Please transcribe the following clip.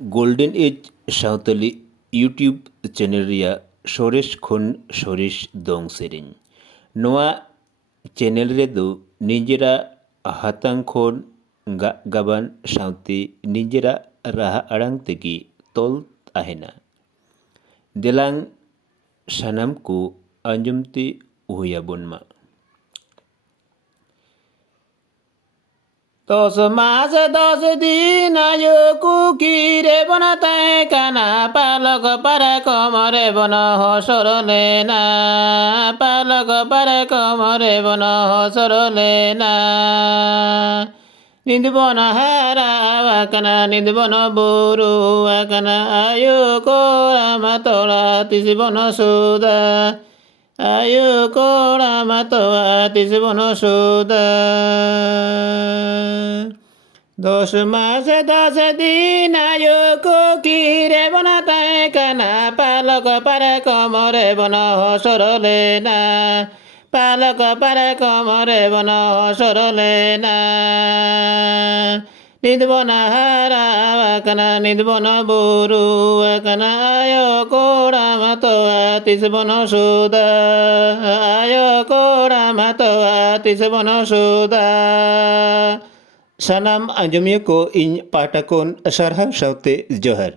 Golden age सावताली YouTube channel रिया सोरेश खन सोरेश दंग सेरें नोआ चैनल रे दो निजेरा हातां खन गाबान सावते निजेरा राहा आड़ांग तेगी तोल ताहेना देलां सानाम को आंजमते हुयाबन मा। दस मास 10 दिन आयो कुकिरे बनताए काना पालक पारा कमरे बन हसर लेना पालक पारा कमरे बन हसर लेना निंद बन हारा वाकना निंद बन बोरू वाकना आयो कोरा मतोला तिस बन सुदा आयो कोरा मतोला तिस बन सुदा 10 मास 10 दिन आयो कोकिरे बनताए काना पालक पारा कमरे बन हसर लेना पालक पारा कमरे बन हसर लेना निंद बन हारा वाकना निंद बन बोरू वाकना आयो कोरा मतोआ तिस बन सुदा आयो कोरा मतोआ तिस बन सुदा सानाम आंजमिया को इन पाठकन सारहाव सावते जोहार।